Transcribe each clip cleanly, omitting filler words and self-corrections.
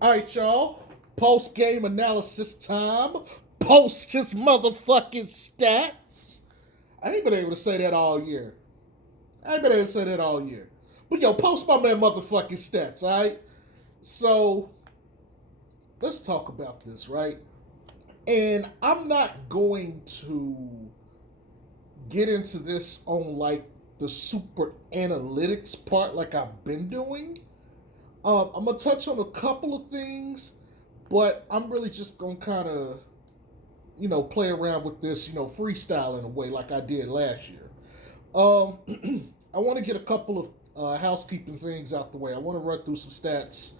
All right, y'all. Post game analysis time. Post his motherfucking stats. I ain't been able to say that all year. I ain't been able to say that all year. But yo, post my man motherfucking stats, all right? So let's talk about this, right? And I'm not going to get into this on like the super analytics part like I've been doing. I'm gonna touch on a couple of things, but I'm really just gonna kind of, play around with this, freestyle in a way like I did last year. Um, I want to get a couple of housekeeping things out the way. I want to run through some stats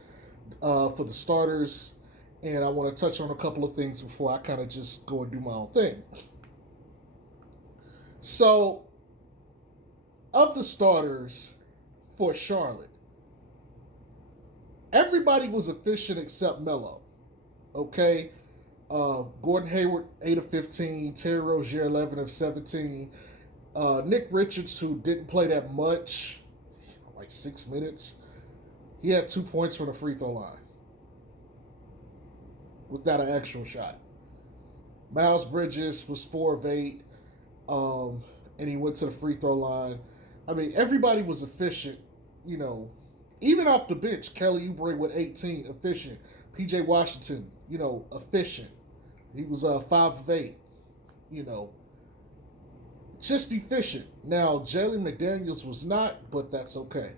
for the starters, and I want to touch on a couple of things before I kind of just go and do my own thing. So, of the starters for Charlotte, everybody was efficient except Melo. Okay, Gordon Hayward 8 of 15, Terry Rozier 11 of 17, Nick Richards, who didn't play that much, like 6 minutes, he had 2 points from the free throw line without an actual shot. Miles Bridges was 4 of 8, and he went to the free throw line. I mean, everybody was efficient, you know. Even off the bench, Kelly Oubre with 18, efficient. PJ Washington, efficient. He was 5 of 8, you know, just efficient. Now, Jalen McDaniels was not, but that's okay.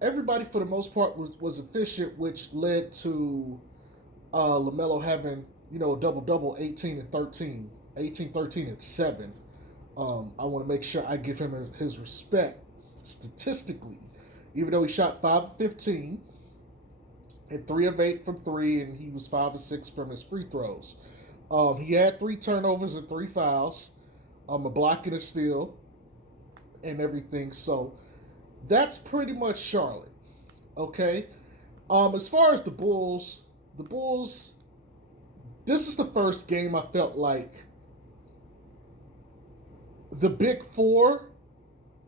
Everybody for the most part was efficient, which led to LaMelo having, a double double, 18 and 13, 18, 13 and 7. I want to make sure I give him his respect statistically, even though he shot 5 of 15 and 3 of 8 from three, and he was 5 of 6 from his free throws. He had 3 turnovers and 3 fouls, a block and a steal, and everything. So that's pretty much Charlotte. Okay. As far as the Bulls, this is the first game I felt like the big four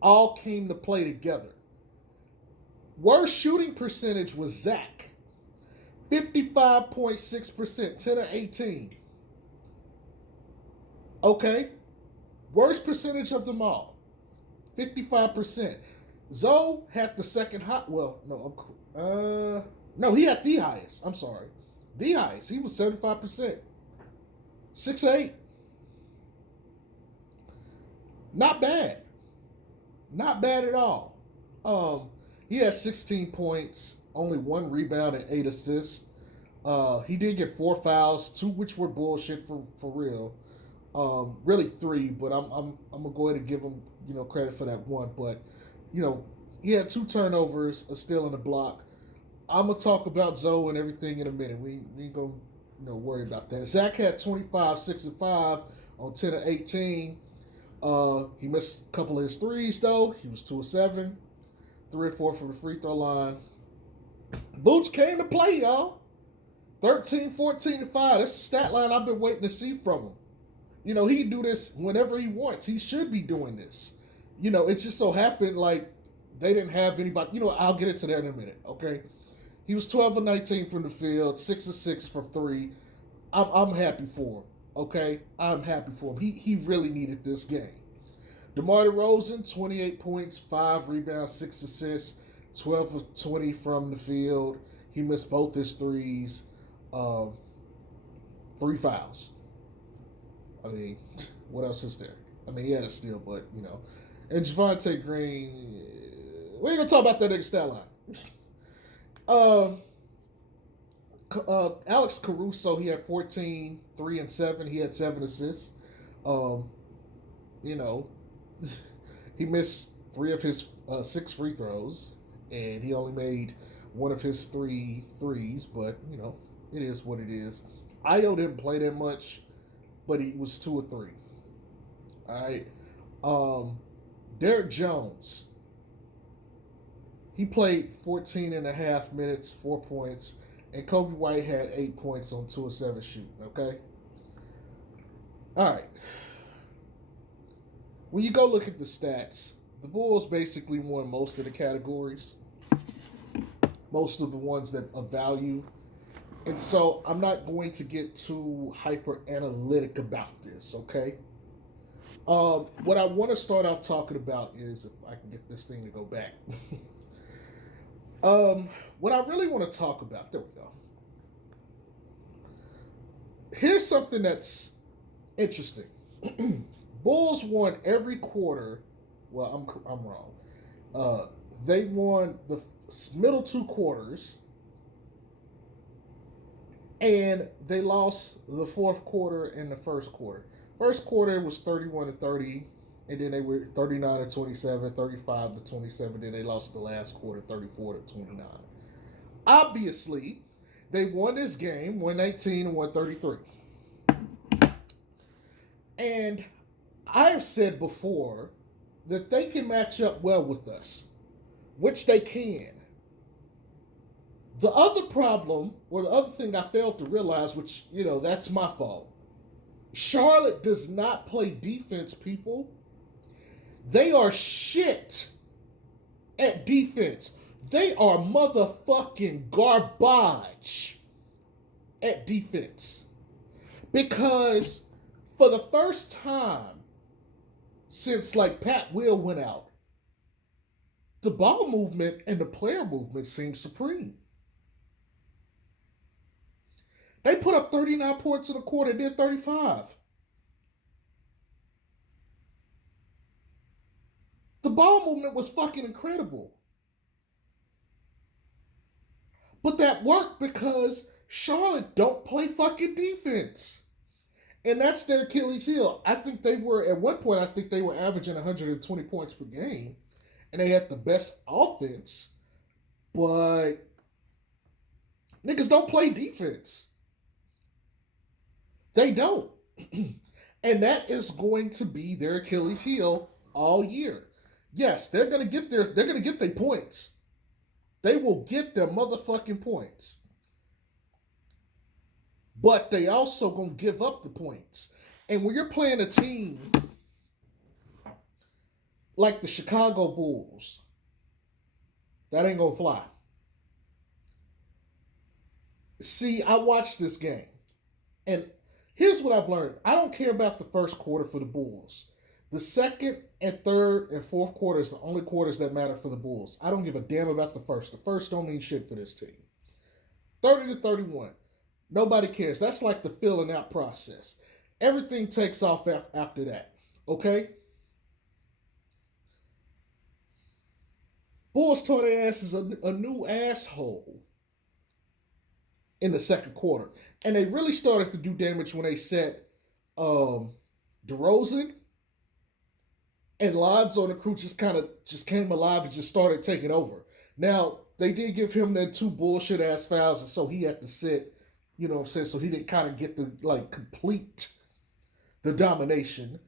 all came to play together. Worst shooting percentage was Zach, 55.6%, 10 of 18. Okay. Worst percentage of them all, 55%. Zoe had the second high. Well, no, he had the highest. I'm sorry, the highest. He was 75%, 6 of 8. Not bad, not bad at all. He had 16 points, only 1 rebound and 8 assists. He did get 4 fouls, 2 which were bullshit for real. Really 3, but I'm gonna go ahead and give him credit for that one. But he had 2 turnovers, a steal and a block. I'm gonna talk about Zoe and everything in a minute. We ain't gonna worry about that. Zach had 25, 6 and 5 on 10 of 18. He missed a couple of his threes though. He was 2 of 7, 3 or 4 from the free throw line. Vooch came to play, y'all. 13, 14, and 5. That's a stat line I've been waiting to see from him. He can do this whenever he wants. He should be doing this. It just so happened like they didn't have anybody. I'll get into that in a minute. Okay, he was 12 of 19 from the field, 6 of 6 from three. I'm happy for him. Okay, I'm happy for him. He really needed this game. DeMar DeRozan, 28 points, 5 rebounds, 6 assists, 12 of 20 from the field. He missed both his threes. 3 fouls. I mean, what else is there? I mean, he had a steal, but And Javante Green, we ain't gonna talk about that nigga stat line. Alex Caruso, he had 14, 3 and 7. He had 7 assists. You know, he missed 3 of his 6 free throws, and he only made 1 of his 3 threes. But it is what it is. Io didn't play that much, but he was 2 or 3. All right. Derek Jones, he played 14 and a half minutes, 4 points, and Kobe White had 8 points on 2 of 7 shooting. Okay. All right. When you go look at the stats, the Bulls basically won most of the categories. most of the ones that of value. And so I'm not going to get too hyper analytic about this, okay? What I want to start off talking about is if I can get this thing to go back. What I really want to talk about, there we go. Here's something that's interesting. Bulls won every quarter. Well, I'm wrong. They won the middle two quarters, and they lost the fourth quarter and the first quarter. First quarter was 31-30, and then they were 39-27, 35-27. Then they lost the last quarter 34-29. Obviously, they won this game 119 and 133. And I've said before that they can match up well with us, which they can. The other problem, or the other thing I failed to realize, which, that's my fault. Charlotte does not play defense, people. They are shit at defense. They are motherfucking garbage at defense. Because for the first time since Pat Will went out, the ball movement and the player movement seems supreme. They put up 39 points in a quarter, did 35. The ball movement was fucking incredible. But that worked because Charlotte don't play fucking defense. And that's their Achilles heel. I think they were, at one point, averaging 120 points per game. And they had the best offense. But niggas don't play defense. They don't. And that is going to be their Achilles heel all year. Yes, they're gonna get their points. They will get their motherfucking points. But they also gonna give up the points. And when you're playing a team like the Chicago Bulls, that ain't gonna fly. See, I watched this game, and here's what I've learned. I don't care about the first quarter for the Bulls. The second and third and fourth quarter is the only quarters that matter for the Bulls. I don't give a damn about the first. The first don't mean shit for this team. 30-31. Nobody cares. That's like the filling out process. Everything takes off after that. Okay? Bulls tore their asses a new asshole in the second quarter. And they really started to do damage when they set DeRozan, and Lonzo and the crew just came alive and just started taking over. Now, they did give him that 2 bullshit ass fouls, and so he had to sit, you know what I'm saying? So he didn't kind of get to complete the domination,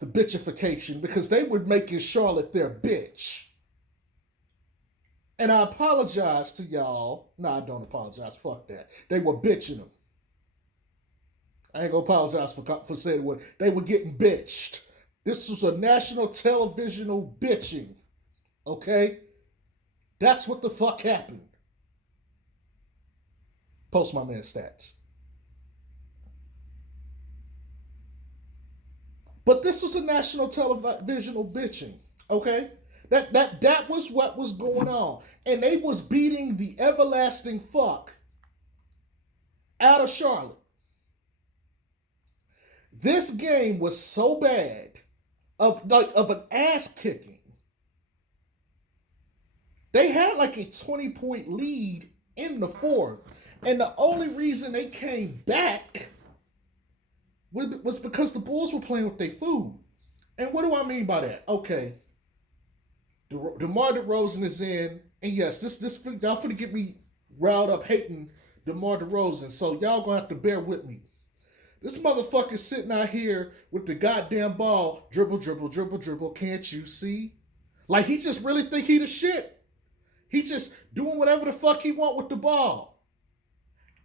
the bitchification, because they were making Charlotte their bitch. And I apologize to y'all. No, I don't apologize. Fuck that. They were bitching them. I ain't gonna apologize for saying what they were getting bitched. This was a national televisional bitching. Okay? That's what the fuck happened. Post my man stats. But this was a national televisional bitching. Okay? That was what was going on. And they was beating the everlasting fuck out of Charlotte. This game was so bad of an ass kicking. They had a 20-point lead in the fourth. And the only reason they came back was because the Bulls were playing with their food. And what do I mean by that? Okay. DeMar DeRozan is in. And yes, this y'all finna get me riled up hating DeMar DeRozan. So y'all gonna have to bear with me. This motherfucker's sitting out here with the goddamn ball. Dribble, dribble, dribble, dribble. Can't you see? He just really think he the shit. He just doing whatever the fuck he want with the ball.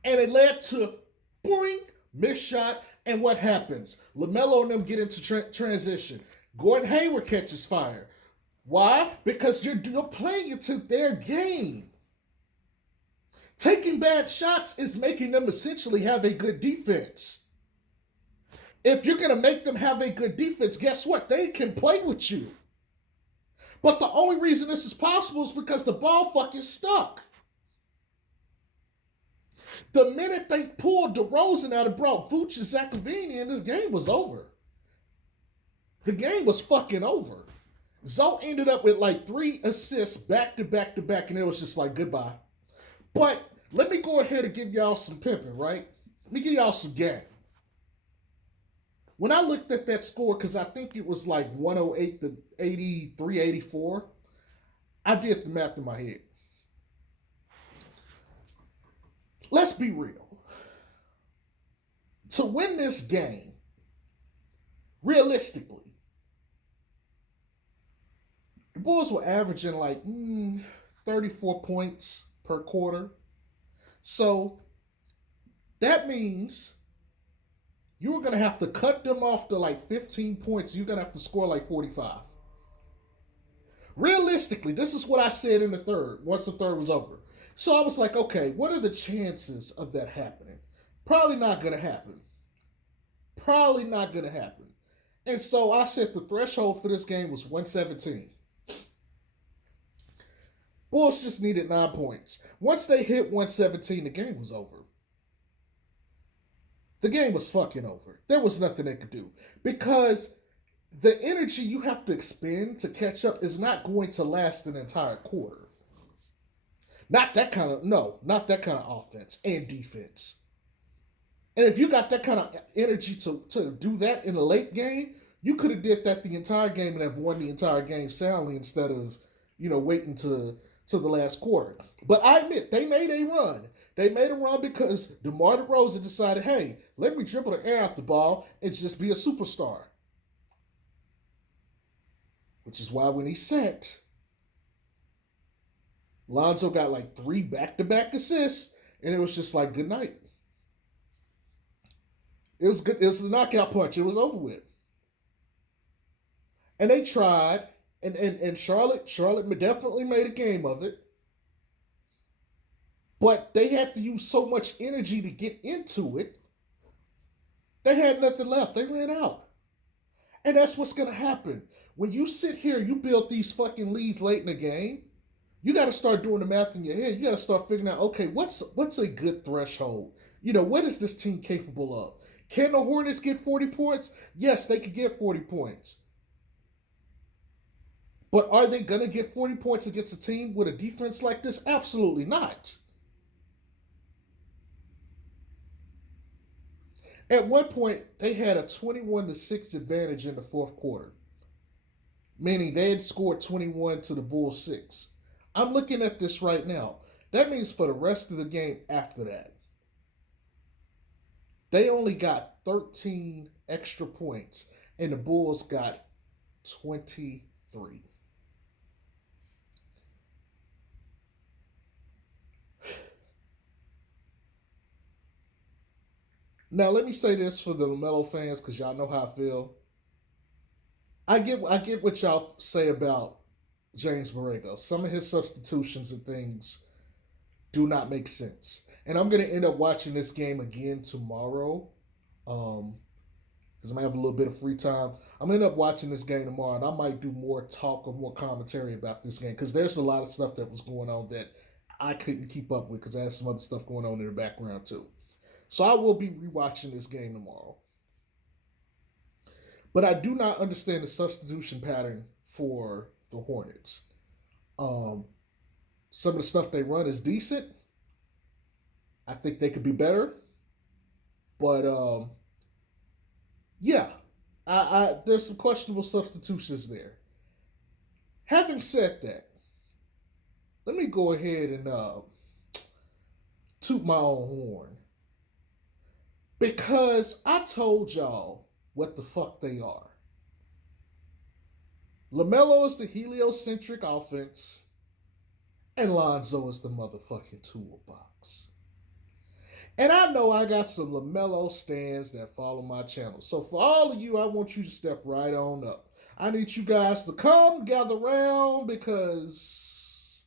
And it led to boing, missed shot. And what happens? Melo and them get into transition. Gordon Hayward catches fire. Why? Because you're playing into their game. Taking bad shots is making them essentially have a good defense. If you're going to make them have a good defense, guess what? They can play with you. But the only reason this is possible is because the ball fucking stuck. The minute they pulled DeRozan out and brought Vooch and Zach LaVine in, this game was over. The game was fucking over. Zoe ended up with like 3 assists back to back to back, and it was just like goodbye. But let me go ahead and give y'all some pimping, right? Let me give y'all some game. When I looked at that score, because I think it was like 108 to 83, 84, I did the math in my head. Let's be real. To win this game, realistically, the Bulls were averaging like 34 points per quarter. So that means you were going to have to cut them off to like 15 points. You're going to have to score like 45. Realistically, this is what I said in the third, once the third was over. So I was like, okay, what are the chances of that happening? Probably not going to happen. Probably not going to happen. And so I said the threshold for this game was 117. Bulls just needed 9 points. Once they hit 117, the game was over. The game was fucking over. There was nothing they could do. Because the energy you have to expend to catch up is not going to last an entire quarter. Not that kind of offense and defense. And if you got that kind of energy to do that in a late game, you could have did that the entire game and have won the entire game soundly instead of, waiting to the last quarter. But I admit, they made a run. They made a run because DeMar DeRozan decided, hey, let me dribble the air out the ball and just be a superstar. Which is why when he sat, Lonzo got like 3 back-to-back assists, and it was just like, good night. It was good. It was a knockout punch. It was over with. And they tried, and Charlotte definitely made a game of it. But they had to use so much energy to get into it. They had nothing left. They ran out. And that's what's going to happen. When you sit here, you build these fucking leads late in the game, you got to start doing the math in your head. You got to start figuring out, okay, what's a good threshold? What is this team capable of? Can the Hornets get 40 points? Yes, they could get 40 points. But are they going to get 40 points against a team with a defense like this? Absolutely not. At one point, they had a 21-6 advantage in the fourth quarter, meaning they had scored 21 to the Bulls 6. I'm looking at this right now. That means for the rest of the game after that, they only got 13 extra points, and the Bulls got 23. Now, let me say this for the Melo fans, because y'all know how I feel. I get what y'all say about James Borrego. Some of his substitutions and things do not make sense. And I'm going to end up watching this game again tomorrow, because I'm going to have a little bit of free time. I'm going to end up watching this game tomorrow, and I might do more talk or more commentary about this game, because there's a lot of stuff that was going on that I couldn't keep up with, because I had some other stuff going on in the background too. So I will be rewatching this game tomorrow. But I do not understand the substitution pattern for the Hornets. Some of the stuff they run is decent. I think they could be better. But yeah, there's some questionable substitutions there. Having said that, let me go ahead and toot my own horn. Because I told y'all what the fuck they are. LaMelo is the heliocentric offense, and Lonzo is the motherfucking toolbox. And I know I got some LaMelo stands that follow my channel. So for all of you, I want you to step right on up. I need you guys to come gather around, because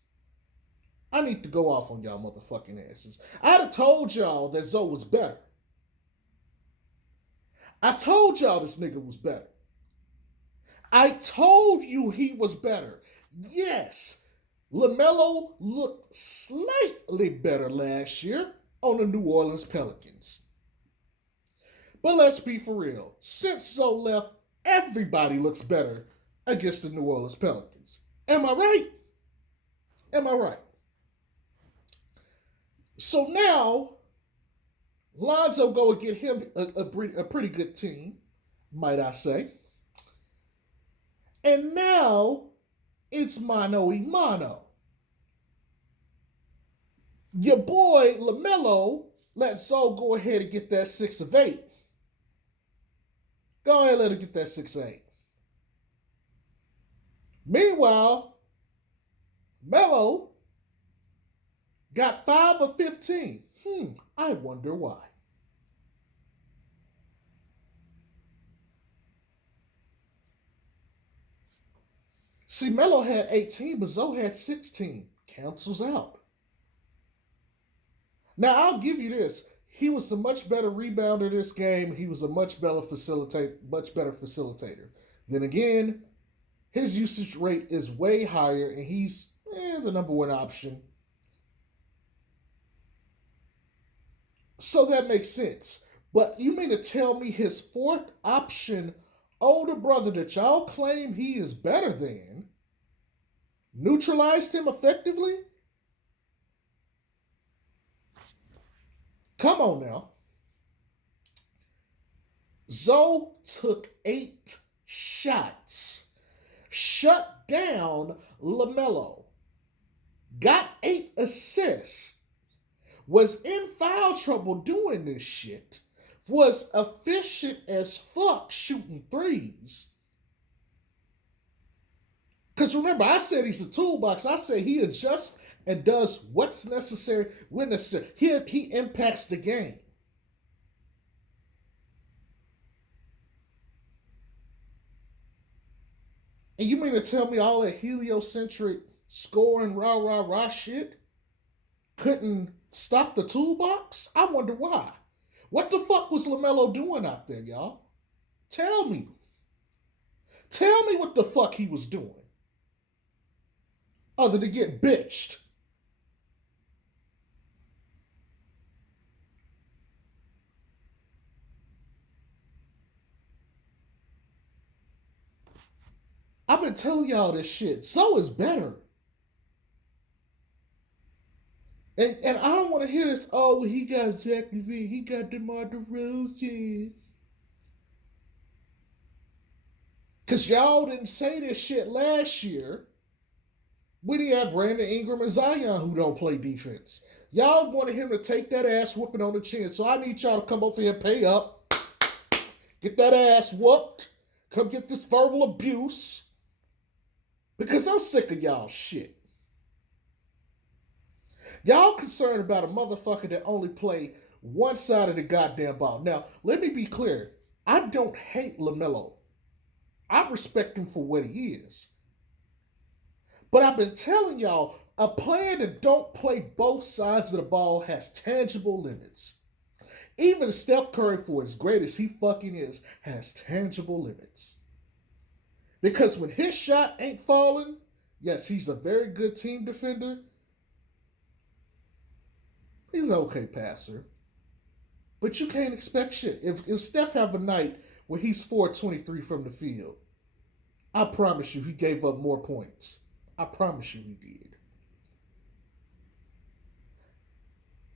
I need to go off on y'all motherfucking asses. I'd have told y'all that Zoe was better. I told y'all this nigga was better. I told you he was better. Yes, LaMelo looked slightly better last year on the New Orleans Pelicans. But let's be for real. Since Zoe left, everybody looks better against the New Orleans Pelicans. Am I right? Am I right? So now, Lonzo go and get him a pretty good team, might I say. And now, it's mano y mano. Your boy, LaMelo, let Zoe go ahead and get that 6 of 8. Go ahead and let him get that 6 of 8. Meanwhile, Melo got 5 of 15. I wonder why. See, Melo had 18, but Zoe had 16. Cancels out. Now, I'll give you this. He was a much better rebounder this game. He was a much better facilitator. Then again, his usage rate is way higher, and he's the number one option. So that makes sense. But you mean to tell me his fourth option older brother that y'all claim he is better than neutralized him effectively? Come on now. Zoe took 8 shots, shut down LaMelo, got 8 assists, was in foul trouble doing this shit, was efficient as fuck shooting threes. Because remember, I said he's a toolbox. I said he adjusts and does what's necessary when necessary. He impacts the game. And you mean to tell me all that heliocentric scoring rah shit couldn't stop the toolbox? I wonder why. What the fuck was LaMelo doing out there, y'all? Tell me. Tell me what the fuck he was doing. Other than get bitched. I've been telling y'all this shit. Zoe is better. And I don't want to hear this, oh, he got Zach LaVine, he got DeMar DeRozan. Because y'all didn't say this shit last year when he had Brandon Ingram and Zion who don't play defense. Y'all wanted him to take that ass whooping on the chin. So I need y'all to come over here and pay up. Get that ass whooped. Come get this verbal abuse. Because I'm sick of y'all shit. Y'all concerned about a motherfucker that only play one side of the goddamn ball. Now, let me be clear. I don't hate LaMelo. I respect him for what he is. But I've been telling y'all, a player that don't play both sides of the ball has tangible limits. Even Steph Curry, for as great as he fucking is, has tangible limits. Because when his shot ain't falling, yes, he's a very good team defender. He's an okay passer. But you can't expect shit. If Steph have a night where he's 4-23 from the field, I promise you he gave up more points. I promise you he did.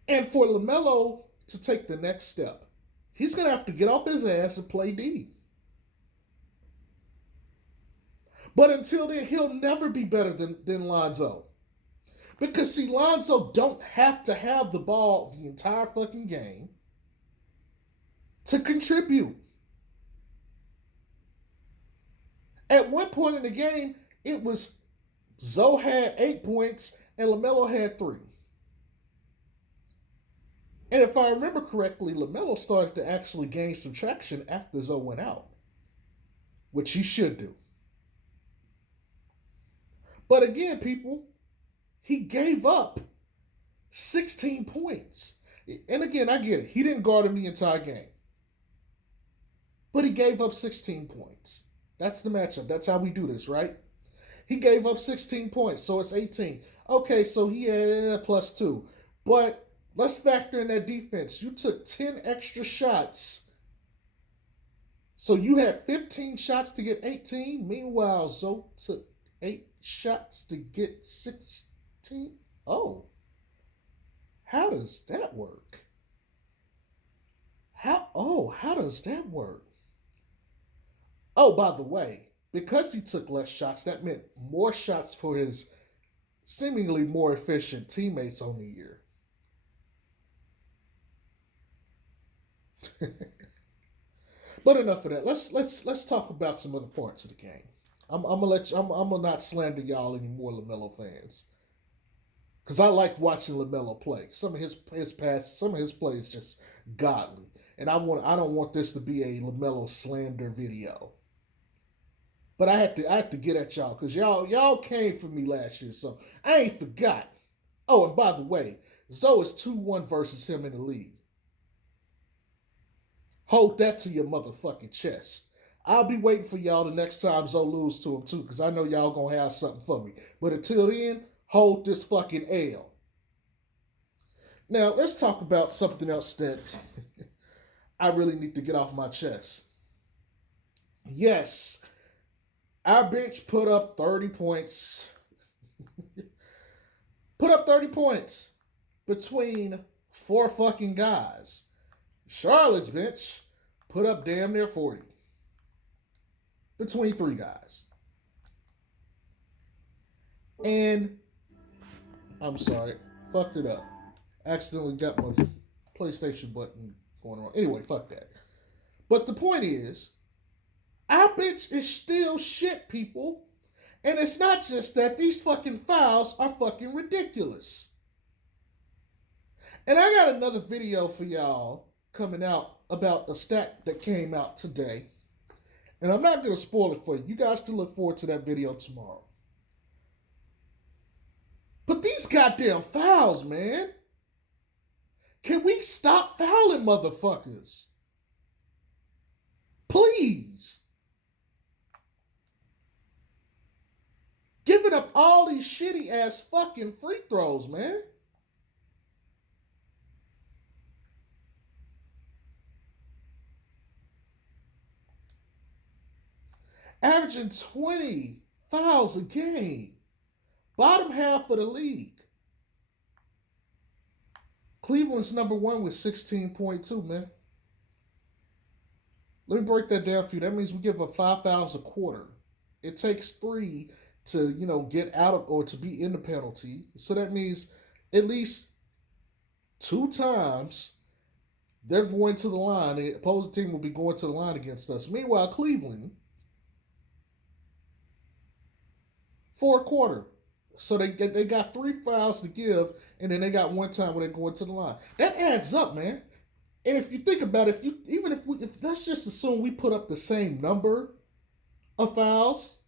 And for LaMelo to take the next step, he's going to have to get off his ass and play D. But until then, he'll never be better than Lonzo. Because, see, Lonzo don't have to have the ball the entire fucking game to contribute. At one point in the game, it was Zoe had 8 points and LaMelo had 3. And if I remember correctly, LaMelo started to actually gain some traction after Zoe went out, which he should do. But again, people, he gave up 16 points. And again, I get it. He didn't guard him the entire game. But he gave up 16 points. That's the matchup. That's how we do this, right? He gave up 16 points, so it's 18. Okay, so he had plus 2. But let's factor in that defense. You took 10 extra shots. So you had 15 shots to get 18. Meanwhile, Zoe took 8 shots to get 16. Oh. How does that work? How does that work? Oh, by the way, because he took less shots, that meant more shots for his seemingly more efficient teammates on the year. But enough of that. Let's talk about some other parts of the game. I'm gonna not slander y'all anymore, LaMelo fans, because I like watching LaMelo play. Some of his passes, some of his play is just godly, and I don't want this to be a LaMelo slander video. But I had to get at y'all because y'all came for me last year, so I ain't forgot. Oh, and by the way, Zoe is 2-1 versus him in the league. Hold that to your motherfucking chest. I'll be waiting for y'all the next time Zoe lose to him too, because I know y'all gonna have something for me. But until then, hold this fucking L. Now let's talk about something else that I really need to get off my chest. Yes, our bench put up 30 points. Put up 30 points between 4 fucking guys. Charlotte's bench put up damn near 40 between 3 guys. And I'm sorry, fucked it up. Accidentally got my PlayStation button going on. Anyway, fuck that. But the point is, our bench is still shit, people. And it's not just that, these fucking fouls are fucking ridiculous. And I got another video for y'all coming out about a stat that came out today. And I'm not going to spoil it for you. You guys can look forward to that video tomorrow. But these goddamn fouls, man. Can we stop fouling, motherfuckers? Please. Giving up all these shitty ass fucking free throws, man. Averaging 20 fouls a game. Bottom half of the league. Cleveland's number 1 with 16.2, man. Let me break that down for you. That means we give up 5 fouls a quarter. It takes 3 to, get out of or to be in the penalty. So that means at least 2 times they're going to the line. The opposing team will be going to the line against us. Meanwhile, Cleveland, for a quarter. So they got 3 fouls to give, and then they got 1 time when they go into the line. That adds up, man. And if you think about it, if let's just assume we put up the same number of fouls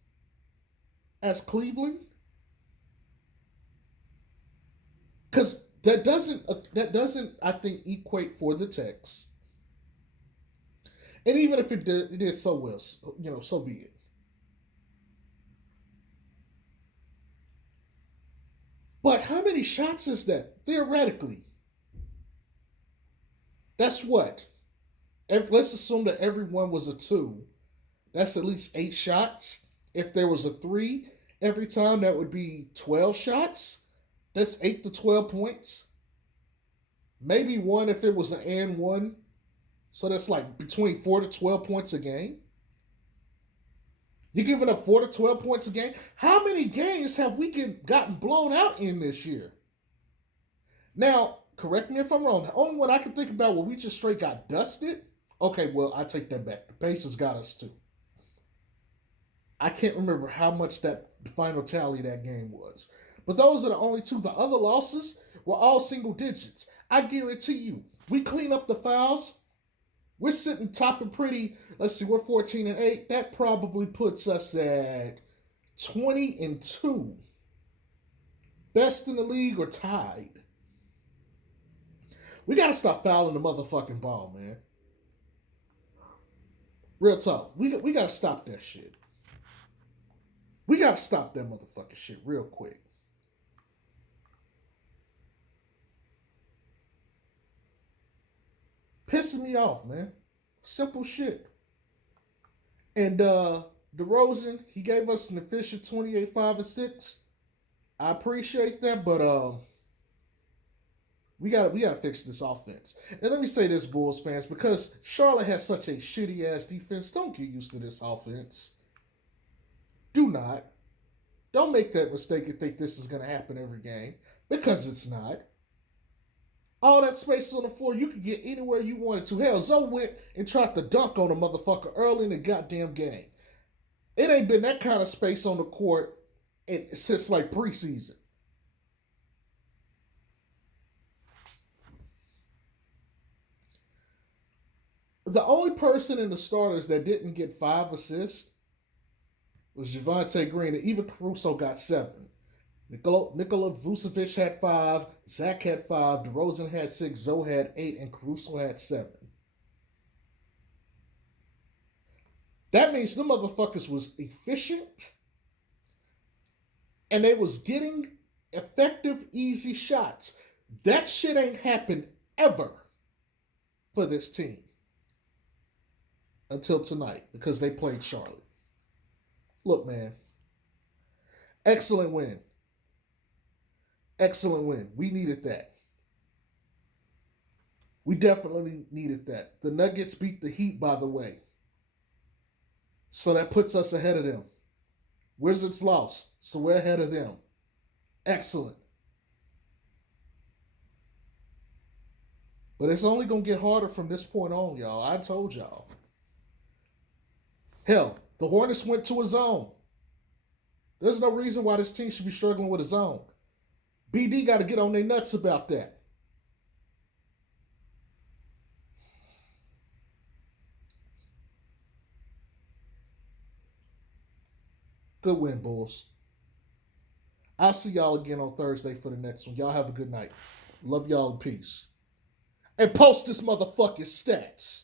as Cleveland, because that doesn't I think equate for the Tex. And even if it did so well, so be it. But how many shots is that, theoretically? That's what? Let's assume that everyone was a 2. That's at least 8 shots. If there was a 3 every time, that would be 12 shots. That's 8 to 12 points. Maybe 1 if it was an and 1. So that's like between 4 to 12 points a game. You're giving up 4 to 12 points a game? How many games have we gotten blown out in this year? Now, correct me if I'm wrong. The only one I can think about where we just straight got dusted. Okay, well, I take that back. The Pacers got us too. I can't remember how much that final tally of that game was. But those are the only 2. The other losses were all single digits. I guarantee you, we clean up the fouls. We're sitting top and pretty. Let's see, we're 14-8. That probably puts us at 20-2. Best in the league or tied. We got to stop fouling the motherfucking ball, man. Real talk. We got to stop that shit. We got to stop that motherfucking shit real quick. Pissing me off, man. Simple shit. And DeRozan, he gave us an efficient 28, 5, and 6. I appreciate that, but we gotta fix this offense. And let me say this, Bulls fans, because Charlotte has such a shitty ass defense, don't get used to this offense. Do not. Don't make that mistake and think this is gonna happen every game, because it's not. All that space on the floor, you could get anywhere you wanted to. Hell, Zoe went and tried to dunk on a motherfucker early in the goddamn game. It ain't been that kind of space on the court since like preseason. The only person in the starters that didn't get 5 assists was Javonte Green, and even Caruso got 7. Nikola Vucevic had 5, Zach had 5, DeRozan had 6, Zoe had 8, and Caruso had 7. That means the motherfuckers was efficient, and they was getting effective, easy shots. That shit ain't happened ever for this team until tonight because they played Charlotte. Look, man, excellent win. Excellent win. We needed that. We definitely needed that. The Nuggets beat the Heat, by the way. So that puts us ahead of them. Wizards lost, so we're ahead of them. Excellent. But it's only going to get harder from this point on, y'all. I told y'all. Hell, the Hornets went to a zone. There's no reason why this team should be struggling with a zone. BD got to get on their nuts about that. Good win, Bulls. I'll see y'all again on Thursday for the next one. Y'all have a good night. Love y'all and peace. And post this motherfucking stats.